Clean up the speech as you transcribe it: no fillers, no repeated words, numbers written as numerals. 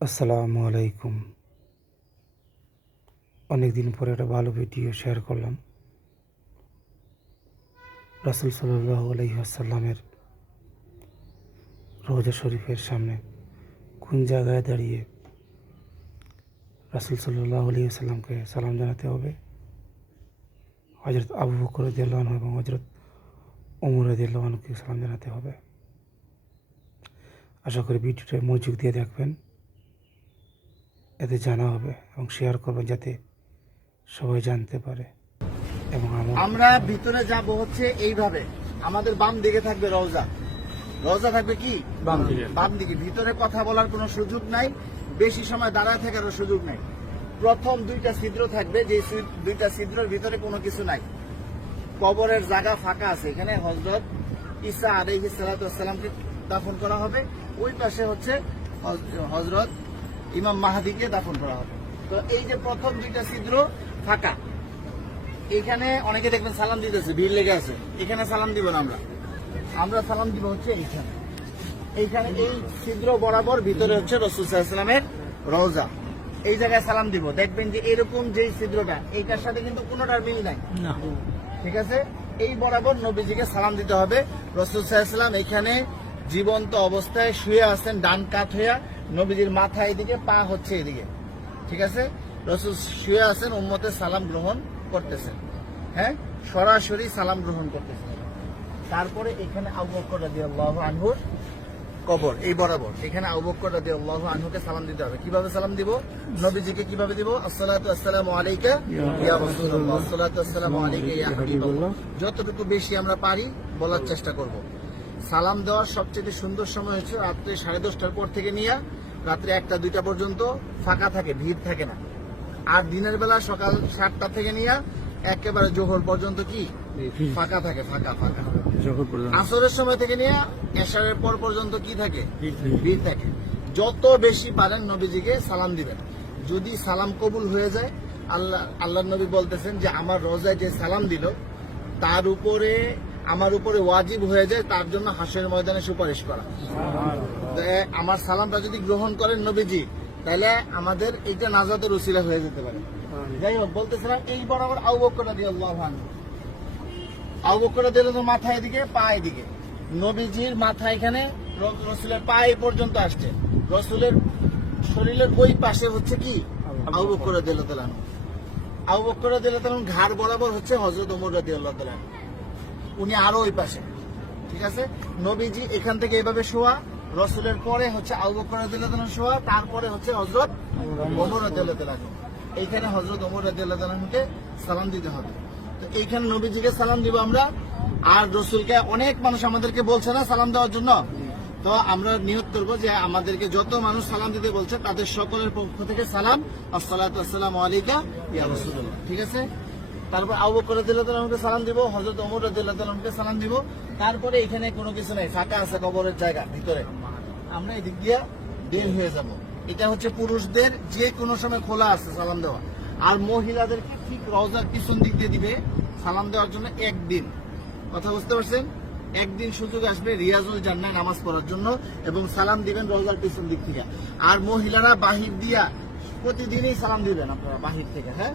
আসসালামু আলাইকুম। অনেকদিন পরে একটা ভালো ভিডিও শেয়ার করলাম। রাসূল সাল্লাল্লাহু আলাইহি ওয়াসাল্লামের রওজা শরীফের সামনে কোন জায়গায় দাঁড়িয়ে রাসূল সাল্লাল্লাহু আলাইহি ওয়াসাল্লামকে সালাম জানাতে হবে, হযরত আবু বকর রাদিয়াল্লাহু আনহু এবং হযরত ওমর রাদিয়াল্লাহু আনহুকে সালাম জানাতে হবে। আশা করি ভিডিওটা মনোযোগ দিয়ে দেখবেন, এতে জানা হবে এবং শেয়ার করবেন যাতে সবাই জানতে পারে। এবং আমরা ভিতরে যাব হচ্ছে এইভাবে, আমাদের বাম দিকে থাকবে রওজা। রওজা থাকবে কি বাম দিকে। ভিতরে কথা বলার কোনো সুযোগ নাই, বেশি সময় দাঁড়ায় থাকারও সুযোগ নাই। প্রথম দুইটা ছিদ্র থাকবে, যে দুইটা ছিদ্রের ভিতরে কোনো কিছু নাই। কবরের জায়গা ফাঁকা আছে, এখানে হযরত ঈসা আলাইহিস সালাতু ওয়াস সালামকে দাফন করা হবে। ওই পাশে হচ্ছে হযরত ইমাম মাহদিকে দাফন করা হবে। তো এই যে প্রথম দুইটা ছিদ্র ফাঁকা, এখানে অনেকে দেখবেন সালাম দিতেছে, ভিড় লেগে আছে। এখানে সালাম দিব না, আমরা সালাম দিব হচ্ছে এইখানে এই ছিদ্র বরাবর ভিতরে হচ্ছে রাসূল সাল্লাল্লাহু আলাইহি ওয়াসাল্লামের রওজা। এই জায়গায় সালাম দিব, দেখবেন যে এরকম যেই ছিদ্রটা, এইটার সাথে কিন্তু কোনোটার মিল নাই, ঠিক আছে। এই বরাবর নবীজিকে সালাম দিতে হবে। রাসূল সাল্লাল্লাহু আলাইহি ওয়াসাল্লাম এখানে জীবন্ত অবস্থায় শুয়ে আছেন, ডান কাত হইয়া। নবীজির মাথা এদিকে, পা হচ্ছে এদিকে, ঠিক আছে। রাসূল শুয়ে আছেন, উম্মতের সালাম গ্রহণ করতেছেন, হ্যাঁ, সরাসরি সালাম গ্রহণ করতেছেন। তারপরে এখানে আবু বকর রাদিয়াল্লাহু আনহুর কবর, এই বরাবর এখানে আবু বকর রাদিয়াল্লাহু আনহুকে সালাম দিতে হবে। কিভাবে সালাম দিব? নবীজিকে কিভাবে দিব? আসসালাতু ওয়াসসালামু আলাইকা ইয়া রাসূলুল্লাহ, আসসালাতু ওয়াসসালামু আলাইকা ইয়া হাবিবাল্লাহ। যতটুকু বেশি আমরা পারি বলার চেষ্টা করব। সালাম দেওয়ার সবচেয়ে সুন্দর সময় হচ্ছে রাত্রে 10:30টার পর থেকে নিয়ে রাত্রে 1টা-2টা পর্যন্ত ফাঁকা থাকে, ভিড় থাকে না। আর দিনের বেলা সকাল 7টা থেকে নিয়ে একেবারে জোহর পর্যন্ত কি ফাঁকা থাকে, ফাঁকা। আসরের সময় থেকে নিয়ে এশারের পর পর্যন্ত কি থাকে? ভিড় থাকে। যত বেশি পারেন নবীজিকে সালাম দিবেন। যদি সালাম কবুল হয়ে যায়, আল্লাহ নবী বলতেছেন যে আমার রওজায় যে সালাম দিল তার উপরে, আমার উপরে ওয়াজিব হয়ে যায় তার জন্য হাসরের ময়দানে সুপারিশ করা। আমার সালামটা যদি গ্রহণ করেন নবীজি, তাহলে আমাদের এইটা নাজাতের উসিলা হয়ে যেতে পারে। যাই হোক, বলতেছিলাম এই বরাবর আবু বকর রাদিয়াল্লাহু আনহু, আবু বকর রাদিয়াল্লাহু আনহু মাথা এদিকে, পা এদিকে। নবীজির মাথা এখানে রাসূলের পা এই পর্যন্ত আসছে। রাসূলের শরীরের ওই পাশে হচ্ছে কি আবু বকর রাদিয়াল্লাহু আনহু। আবু বকর রাদিয়াল্লাহু আনহু ঘাড় বরাবর হচ্ছে হযরত ওমর রাদিয়াল্লাহু আনহু, উনি আরো ওই পাশে, ঠিক আছে। নবীজি এখান থেকে এইভাবে শোয়া, রাসূলের পরে হচ্ছে আবু বকর রাদিয়াল্লাহু আনহু শোয়া, তারপরে হচ্ছে হযরত ওমর রাদিয়াল্লাহু আনহু। এইখানে হযরত ওমর রাদিয়াল্লাহু আনহুকে সালাম দিতে হবে। তো এইখানে নবীজিকে সালাম দিব আমরা। আর রাসূলকে অনেক মানুষ আমাদেরকে বলছে না সালাম দেওয়ার জন্য, তো আমরা নিয়ত করব যে আমাদেরকে যত মানুষ সালাম দিতে বলছে তাদের সকলের পক্ষ থেকে সালাম, আসসালাতু ওয়াসসালামু আলাইকা ইয়া রাসূলুল্লাহ, ঠিক আছে। তারপর আবু বকর রাদিয়াল্লাহু আনহুকে সালাম দিব, হযরত ওমর রাদিয়াল্লাহু আনহুকে সালাম দিব। তারপরে এখানে কোনো কিছু নাই, ফাঁকা আছে কবরের জায়গা ভিতরে, আমরা এদিক দিয়ে বের হয়ে যাব। এটা হচ্ছে পুরুষদের যে কোনো সময় খোলা আছে সালাম দেওয়া। আর মহিলাদেরকে ঠিক রওজার পিছন দিক দিয়ে দিবে সালাম দেওয়ার জন্য একদিন। কথা বুঝতে পারছেন? একদিন সুযোগ আসবে রিয়াজুল জান্নাহ নামাজ পড়ার জন্য, এবং সালাম দিবেন রওজার পিছন দিক থেকে। আর মহিলারা বাহির দিয়া প্রতিদিনই সালাম দিবেন আপনারা বাহির থেকে, হ্যাঁ।